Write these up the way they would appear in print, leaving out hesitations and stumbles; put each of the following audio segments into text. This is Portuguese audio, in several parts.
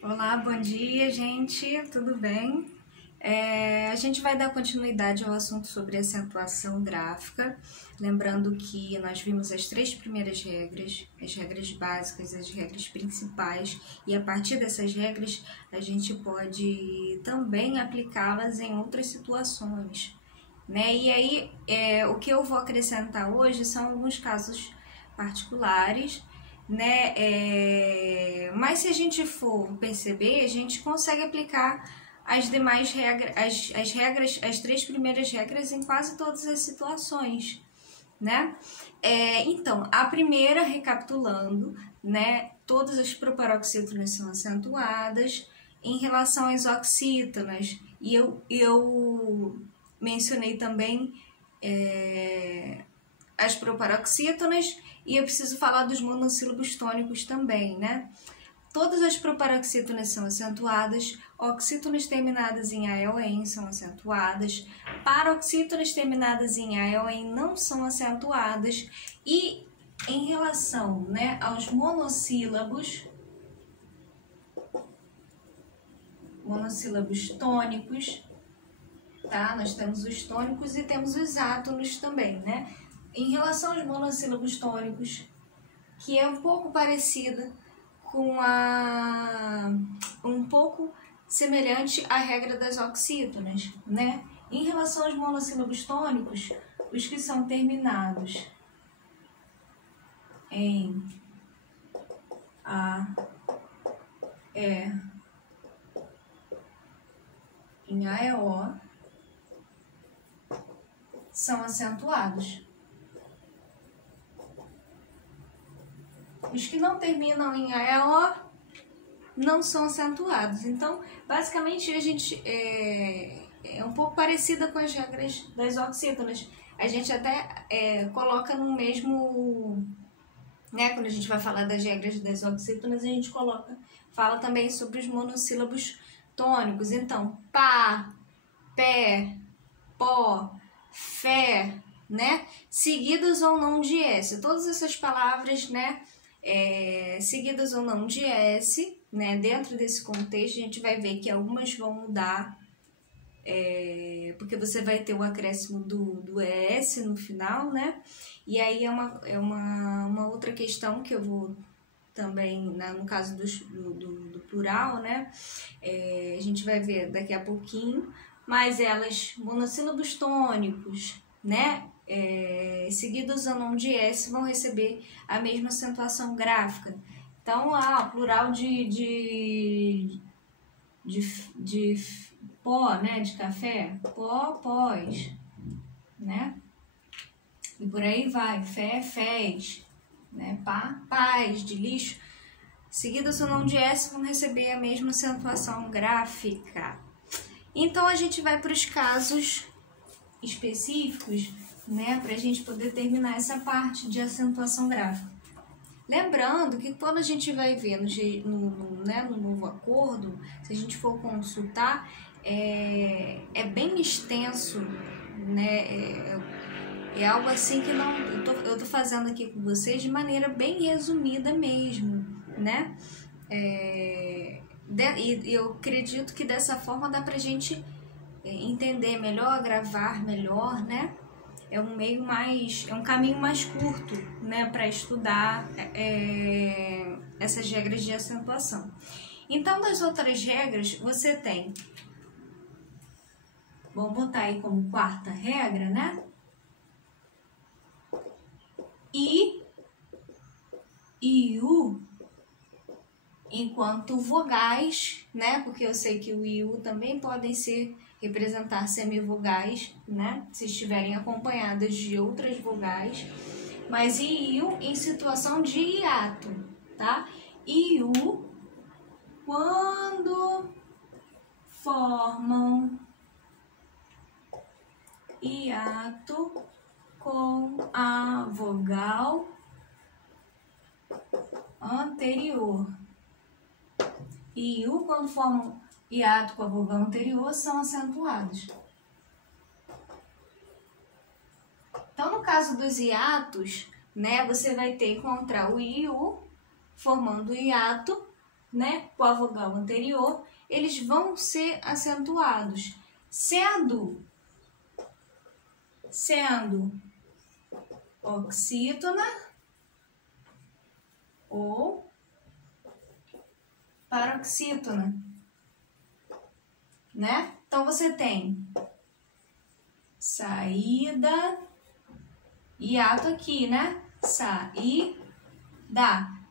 Olá, bom dia, gente, tudo bem? A gente vai dar continuidade ao assunto sobre acentuação gráfica, lembrando que nós vimos as três primeiras regras, as regras básicas, as regras principais, e a partir dessas regras a gente pode também aplicá-las em outras situações, né? E aí, o que eu vou acrescentar hoje são alguns casos particulares, né? Mas se a gente for perceber, a gente consegue aplicar as demais regras, as regras, as três primeiras regras em quase todas as situações, né? Então, a primeira, recapitulando, né? Todas as proparoxítonas são acentuadas em relação às oxítonas, e eu mencionei também as proparoxítonas, e eu preciso falar dos monossílabos tônicos também, né? Todas as proparoxítonas são acentuadas, oxítonas terminadas em A ou EN são acentuadas, paroxítonas terminadas em A ou EN não são acentuadas, e em relação, né, aos monossílabos tônicos, tá? Nós temos os tônicos e temos os átonos também, né? Em relação aos monossílabos tônicos, que é um pouco parecida com um pouco semelhante à regra das oxítonas, né? Em relação aos monossílabos tônicos, os que são terminados em A, E, em A e O, são acentuados. Os que não terminam em A e O não são acentuados. Então, basicamente, a gente é um pouco parecida com as regras das oxítonas. A gente até coloca no mesmo, né? Quando a gente vai falar das regras das oxítonas, a gente fala também sobre os monossílabos tônicos. Então, pá, pé, pó, fé, né? Seguidas ou não de S. Todas essas palavras, né? Seguidas ou não de S, né? Dentro desse contexto, a gente vai ver que algumas vão mudar, porque você vai ter o acréscimo do ES no final, né? E aí é uma outra questão que eu vou também, no caso do plural, né? A gente vai ver daqui a pouquinho, mas elas, monossílabos tônicos, né? Seguidos ou não de S, vão receber a mesma acentuação gráfica. Então, plural de pó, né? De café, pó, pós, né? E por aí vai, fé, fés, né? Pá, paz, de lixo. Seguidos ou não de S, vão receber a mesma acentuação gráfica. Então, a gente vai para os casos específicos, né, para a gente poder terminar essa parte de acentuação gráfica. Lembrando que quando a gente vai ver no novo acordo, se a gente for consultar, é bem extenso, né, é algo assim que não, eu tô fazendo aqui com vocês de maneira bem resumida mesmo, né, e eu acredito que dessa forma dá pra gente entender melhor, gravar melhor, né? É um caminho mais curto, né, para estudar essas regras de acentuação. Então, das outras regras, você tem, vamos botar aí como quarta regra, né? I e U enquanto vogais, né? Porque eu sei que o I e U também podem representar semivogais, né? Se estiverem acompanhadas de outras vogais. Mas I e U em situação de hiato, tá? I e U quando formam hiato com a vogal anterior. I e U, quando formam hiato com a vogal anterior, são acentuados. Então, no caso dos hiatos, né, você vai encontrar o I e U formando hiato né, com a vogal anterior, eles vão ser acentuados, sendo oxítona ou paroxítona, né? Então, você tem saída, hiato aqui, né? Saída.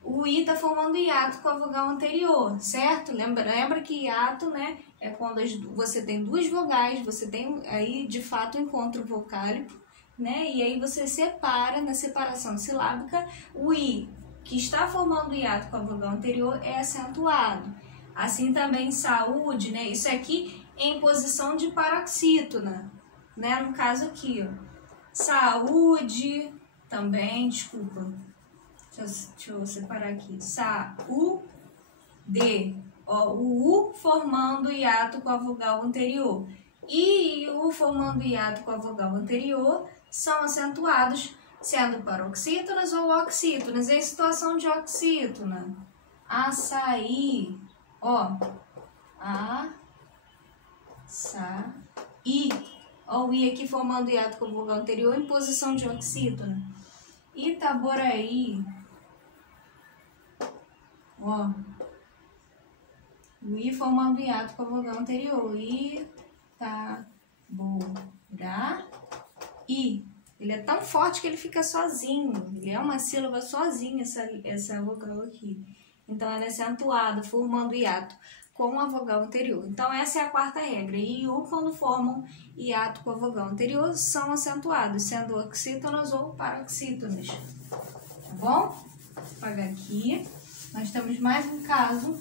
O I tá formando hiato com a vogal anterior, certo? Lembra que hiato, né? É quando você tem duas vogais, você tem aí, de fato, um encontro vocálico, né? E aí você separa, na separação silábica, o I, que está formando hiato com a vogal anterior, é acentuado. Assim também saúde, né? Isso aqui em posição de paroxítona, né? No caso aqui, ó. Saúde também, desculpa. Deixa eu separar aqui. Saúde. Ó, o U formando hiato com a vogal anterior. E o U formando hiato com a vogal anterior são acentuados, sendo paroxítonas ou oxítonas. Em situação de oxítona, açaí. Ó, açaí. Ó, o I aqui formando hiato com a vogal anterior em posição de oxítona. Itaboraí. Ó, o I formando hiato com a vogal anterior. Itaboraí. Ele é tão forte que ele fica sozinho. Ele é uma sílaba sozinha, essa vogal aqui. Então, ela é acentuada, formando hiato com a vogal anterior. Então, essa é a quarta regra. I e U, quando formam hiato com a vogal anterior, são acentuados, sendo oxítonas ou paroxítonas. Tá bom? Vou apagar aqui. Nós temos mais um caso.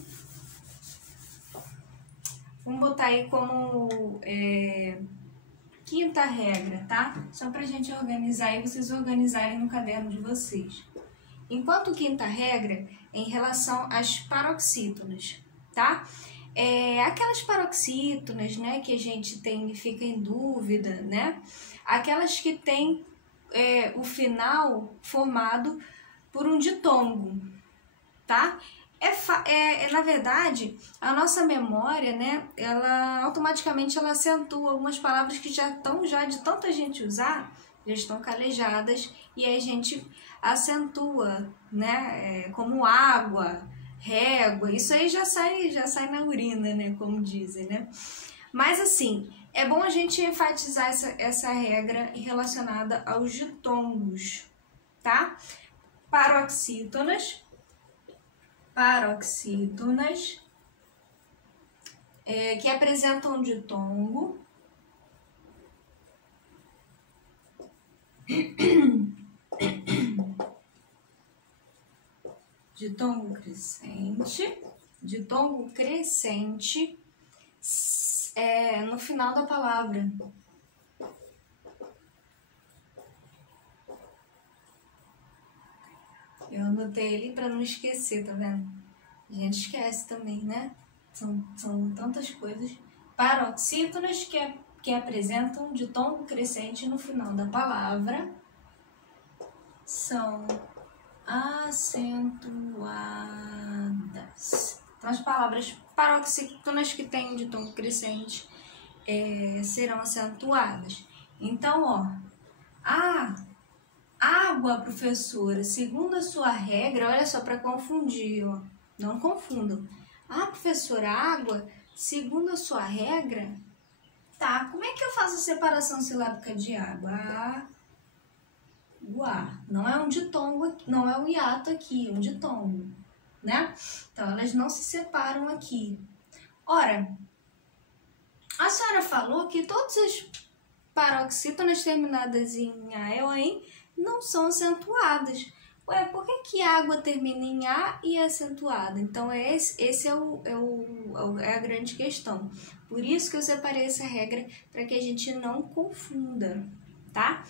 Vamos botar aí como quinta regra, tá? Só pra gente organizar e vocês organizarem no caderno de vocês. Enquanto quinta regra, em relação às paroxítonas, tá? Aquelas paroxítonas, né, que a gente fica em dúvida, né? Aquelas que tem o final formado por um ditongo, tá? Na verdade, a nossa memória, né, ela automaticamente acentua algumas palavras que já de tanta gente usar, já estão calejadas, e aí a gente acentua, né, como água, régua, isso aí já sai na urina, né, como dizem, né? Mas assim, é bom a gente enfatizar essa regra relacionada aos ditongos, tá? Paroxítonas, que apresentam ditongo, ditongo crescente, no final da palavra. Eu anotei ele para não esquecer, tá vendo? A gente esquece também, né? São tantas coisas. Paroxítonas que apresentam ditongo crescente no final da palavra são acentuadas. Então, as palavras paroxítonas que têm ditongo crescente serão acentuadas. Então, ó, água, professora, segundo a sua regra, olha só, para confundir, ó, não confundam. Professora, água, segundo a sua regra, tá, como é que eu faço a separação silábica de água? Não é um ditongo, não é um hiato aqui, é um ditongo, né? Então, elas não se separam aqui. Ora, a senhora falou que todas as paroxítonas terminadas em A ou em não são acentuadas. Ué, por que a água termina em A e é acentuada? Então, esse é a grande questão. Por isso que eu separei essa regra, para que a gente não confunda, tá?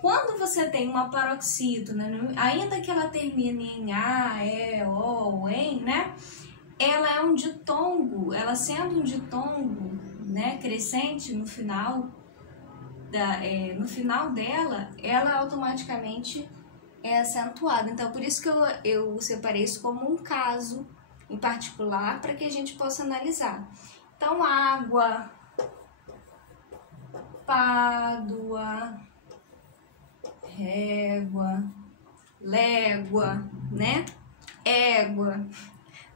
Quando você tem uma paroxítona, ainda que ela termine em A, E, O ou em, né? Ela é um ditongo, ela sendo um ditongo, né, crescente no final dela, ela automaticamente é acentuada. Então, por isso que eu separei isso como um caso em particular para que a gente possa analisar. Então, água, Pádua, régua, légua, né? Égua,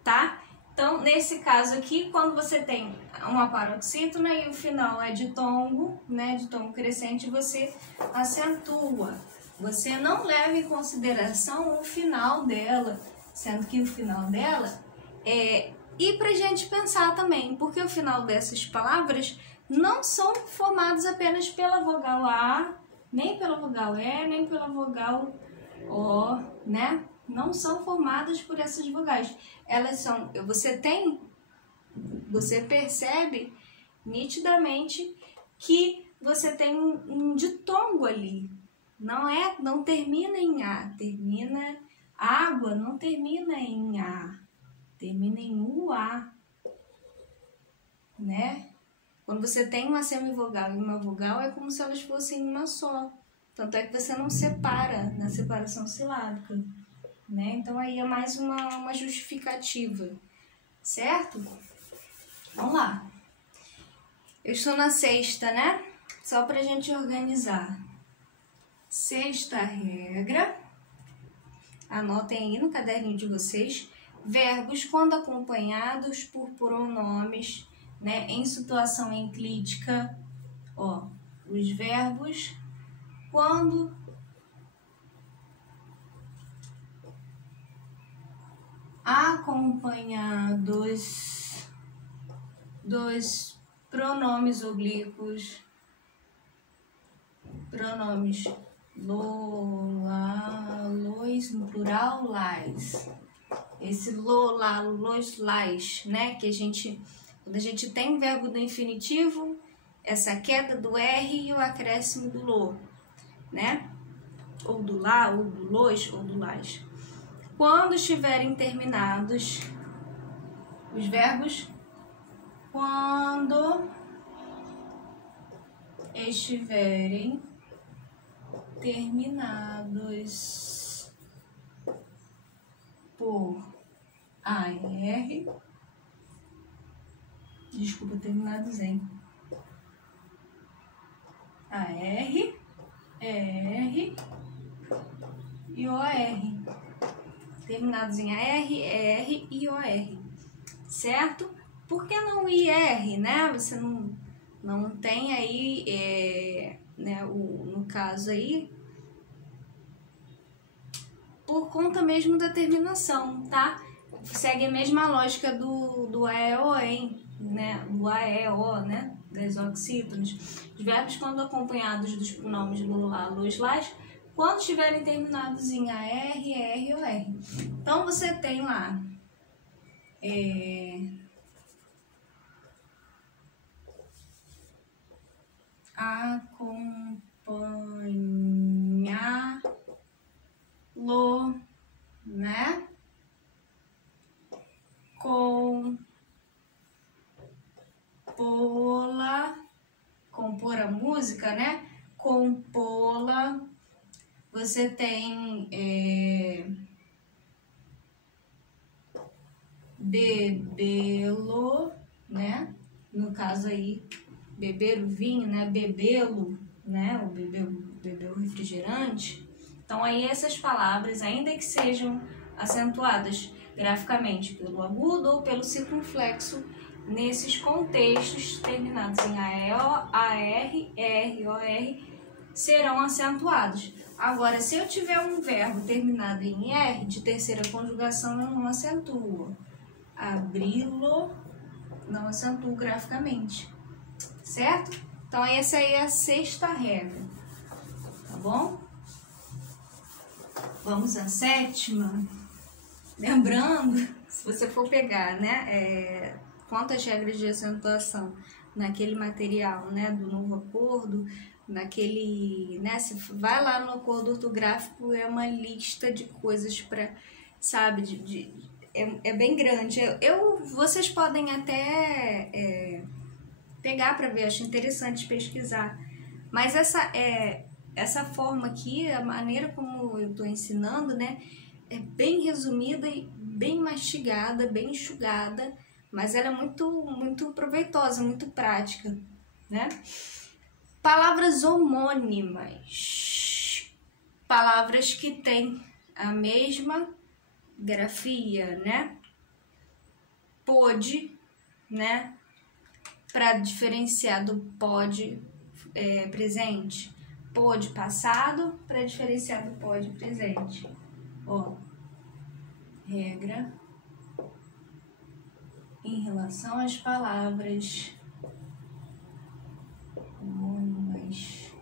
tá? Então, nesse caso aqui, quando você tem uma paroxítona e o final é ditongo, né? Ditongo crescente, você acentua. Você não leva em consideração o final dela, sendo que o final dela é... E pra gente pensar também, porque o final dessas palavras não são formados apenas pela vogal A, nem pela vogal E, nem pela vogal O, né? Não são formadas por essas vogais. Elas são... Você percebe nitidamente que você tem um ditongo ali. Não termina em A, termina... Água não termina em A, termina em UA, né? Quando você tem uma semivogal e uma vogal, é como se elas fossem uma só. Tanto é que você não separa na separação silábica, né? Então aí é mais uma justificativa, certo? Vamos lá. Eu estou na sexta, né? Só pra gente organizar. Sexta regra. Anotem aí no caderninho de vocês. Verbos quando acompanhados por pronomes, né, em situação enclítica, ó, os verbos quando acompanhados dos pronomes oblíquos, pronomes lo, lá, lois, no plural, lais. Esse lo, lá, lois, lais, né, que quando a gente tem verbo do infinitivo, essa queda do R e o acréscimo do lo, né? Ou do lá, ou do lois, ou do lais. Quando estiverem terminados, os verbos, quando estiverem terminados por AR, desculpa, terminados em AR, ER e OR. Terminados em AR, ER e OR, certo? Por que não IR, né? Você não tem aí, né, no caso aí, por conta mesmo da terminação, tá? Segue a mesma lógica do AEO, né? Do AEO, né? Das oxítonas. Os verbos quando acompanhados dos pronomes lo, lá, los, las, quando estiverem terminados em AR, ER ou OR. Então, você tem lá acompanhá-lo, né? Compor a música, né? Compô-la. Você tem bebê-lo, né? No caso aí, beber o vinho, né? Bebê-lo, né? Ou beber o refrigerante. Então aí essas palavras, ainda que sejam acentuadas graficamente pelo agudo ou pelo circunflexo, nesses contextos terminados em AEO, AR, ER, OR, serão acentuados. Agora, se eu tiver um verbo terminado em R, de terceira conjugação, eu não acentuo. Abri-lo, não acentuo graficamente, certo? Então, essa aí é a sexta regra, tá bom? Vamos à sétima. Lembrando, se você for pegar, né, quantas regras de acentuação naquele material, né, do novo acordo, naquele, né, se vai lá no acordo ortográfico, é uma lista de coisas para, sabe, é bem grande. Vocês podem até pegar para ver, acho interessante pesquisar, mas essa forma aqui, a maneira como eu estou ensinando, né, é bem resumida e bem mastigada, bem enxugada, mas ela é muito proveitosa, muito prática, né? Palavras homônimas, palavras que têm a mesma grafia, né? Pôde, né? Para diferenciar do pode presente. Pôde passado para diferenciar do pode presente. Ó, regra em relação às palavras homônimas,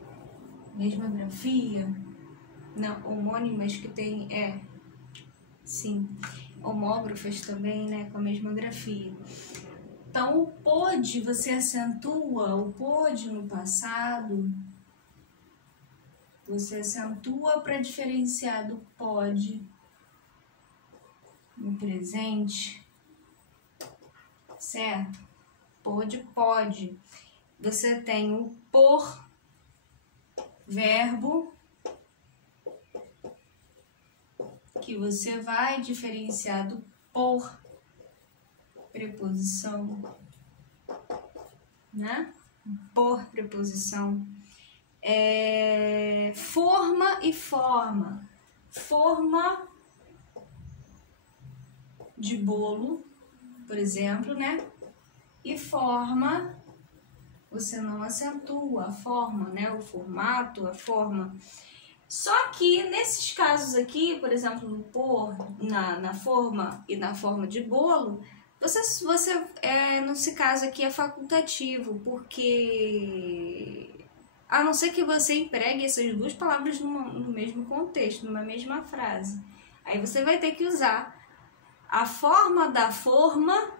mesma grafia, não, homônimas que tem, sim, homógrafas também, né, com a mesma grafia. Então, o pôde, você acentua o pôde no passado, você acentua para diferenciar do pode no presente, certo? Pôde, pode. Você tem o por, verbo, que você vai diferenciar do por, preposição, né? Por preposição. Forma e forma. Forma de bolo, por exemplo, né? E forma, você não acentua a forma, né? O formato, a forma. Só que nesses casos aqui, por exemplo, no por, na forma e na forma de bolo, nesse caso aqui é facultativo, porque a não ser que você empregue essas duas palavras no mesmo contexto, numa mesma frase. Aí você vai ter que usar a forma da forma,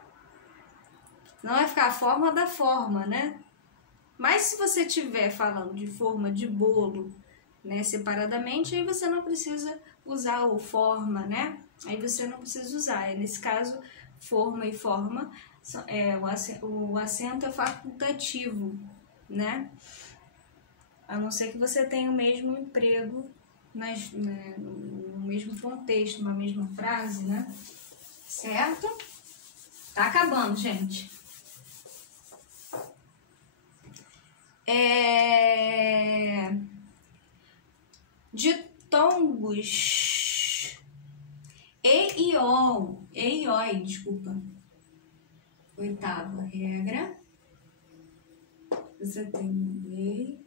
não vai ficar a forma da forma, né? Mas se você estiver falando de forma de bolo, né, separadamente, aí você não precisa usar o forma, né? Aí você não precisa usar. Nesse caso, forma e forma, o acento é facultativo, né? A não ser que você tenha o mesmo emprego no mesmo contexto, numa mesma frase, né? Certo? Tá acabando, gente. Ditongos. E e o. Desculpa. Oitava regra. Você tem e,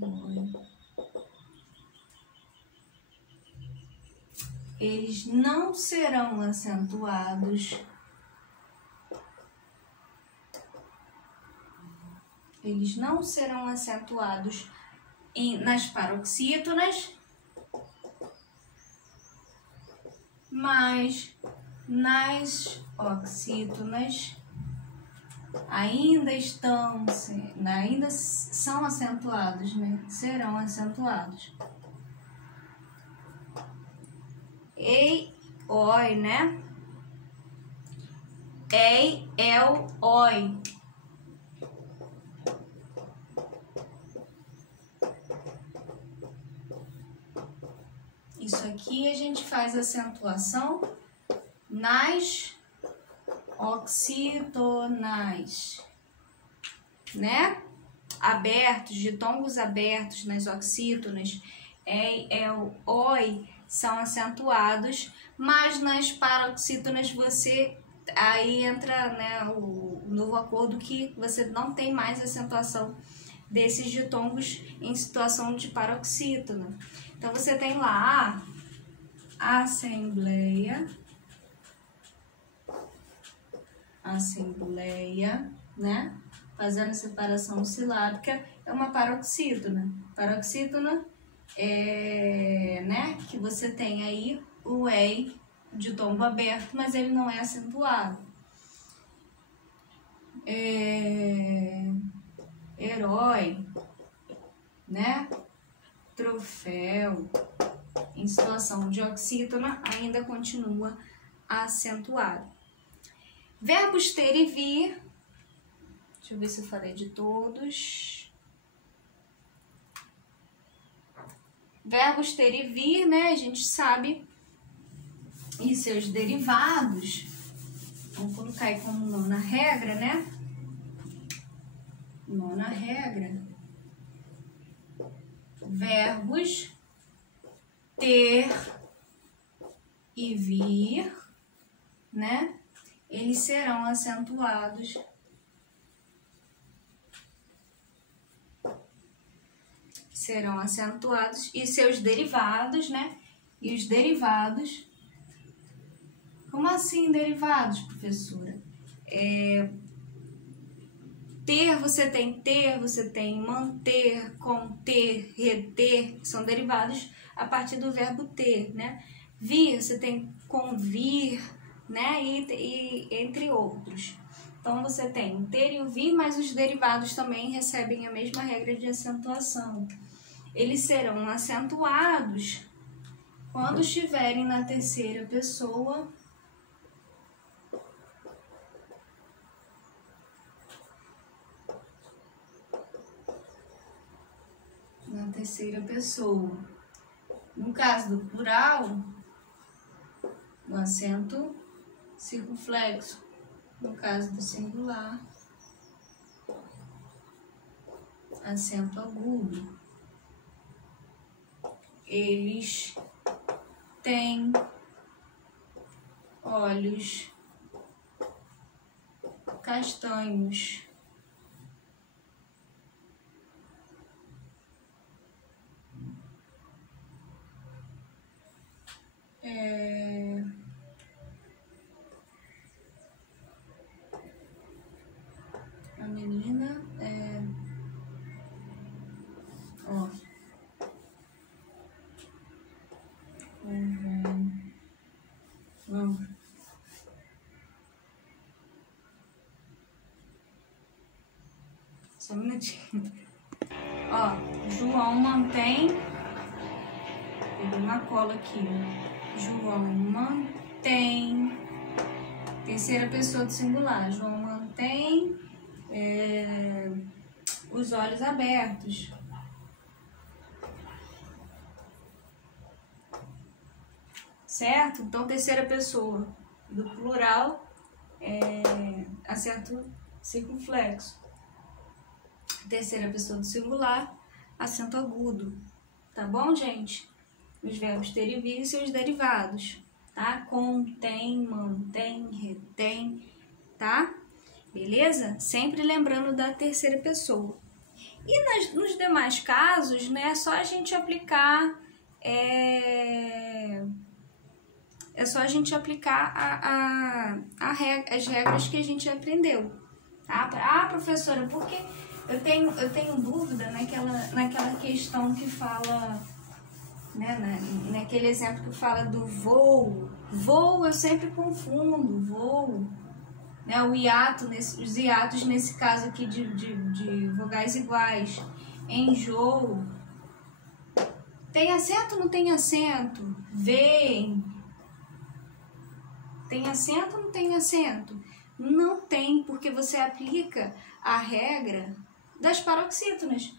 oi. Eles não serão acentuados. Eles não serão acentuados nas paroxítonas, mas nas oxítonas ainda são acentuados, né? Serão acentuados. Ei, oi, né? Ei, el, oi. Isso aqui a gente faz acentuação nas oxítonas, né? Abertos, ditongos abertos nas oxítonas, el, oi, são acentuados, mas nas paroxítonas aí entra, né, o novo acordo que você não tem mais acentuação desses ditongos em situação de paroxítona. Então você tem lá a assembleia, né? Fazendo separação silábica, é uma paroxítona. Paroxítona né? Que você tem aí o ei de tombo aberto, mas ele não é acentuado. Herói, né? Troféu, em situação de oxítona, ainda continua acentuado. Verbos ter e vir. Deixa eu ver se eu falei de todos. Verbos ter e vir, né? A gente sabe. E seus derivados. Vamos colocar aí como nona regra, né? Nona regra. Verbos ter e vir, né? Eles serão acentuados. Serão acentuados e seus derivados, né? E os derivados. Como assim derivados, professora? Ter, você tem manter, conter, reter, são derivados a partir do verbo ter, né? Vir, você tem convir, né? E entre outros. Então, você tem o ter e o vir, mas os derivados também recebem a mesma regra de acentuação. Eles serão acentuados quando estiverem na terceira pessoa No caso do plural, o acento circunflexo. No caso do singular, acento agudo. Eles têm olhos castanhos. A menina só um minutinho. João mantém. Peguei uma cola aqui. João mantém. Terceira pessoa do singular. João mantém os olhos abertos. Certo? Então, terceira pessoa do plural acento circunflexo. Terceira pessoa do singular, acento agudo. Tá bom, gente? Os verbos ter e vir e seus derivados. Tá? Contém, mantém, retém. Tá? Beleza? Sempre lembrando da terceira pessoa. E nos demais casos, né, é só a gente aplicar as regras que a gente aprendeu. Tá? Professora, porque eu tenho dúvida naquela questão que fala, né, naquele exemplo que fala do voo. Voo eu sempre confundo, voo. Né, os hiatos nesse caso aqui de vogais iguais. Enjoo. Tem acento ou não tem acento? Vem. Tem acento ou não tem acento? Não tem, porque você aplica a regra das paroxítonas.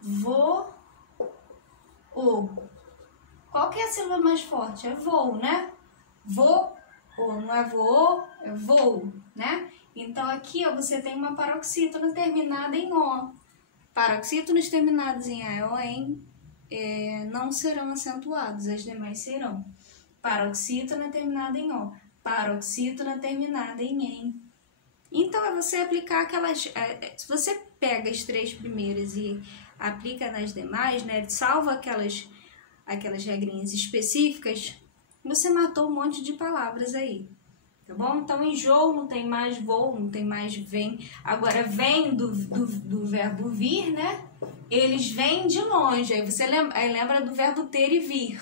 Vou, o. Qual que é a sílaba mais forte? É voo, né? Vou, ou não é voo, é voo, né? Então aqui, você tem uma paroxítona terminada em O. Paroxítonas terminadas em A ou em não serão acentuados, as demais serão. Paroxítona terminada em O. Paroxítona terminada em. Então, é você aplicar aquelas... se você pega as três primeiras e aplica nas demais, né? Salva aquelas regrinhas específicas, você matou um monte de palavras aí. Tá bom? Então, enjoo não tem mais voo, não tem mais vem. Agora, vem do verbo vir, né? Eles vêm de longe. Aí você lembra do verbo ter e vir,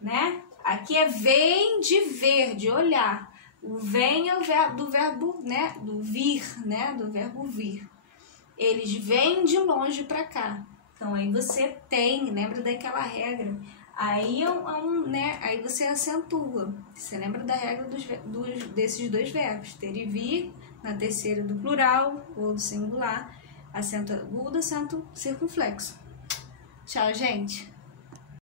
né? Aqui é vem de ver, de olhar. O vem é do verbo, né? Do vir, né? Do verbo vir. Eles vêm de longe para cá. Então, aí você tem, lembra daquela regra? Aí né? Aí você acentua. Você lembra da regra desses dois verbos, ter e vir, na terceira do plural ou do singular, acento agudo, acento circunflexo. Tchau, gente!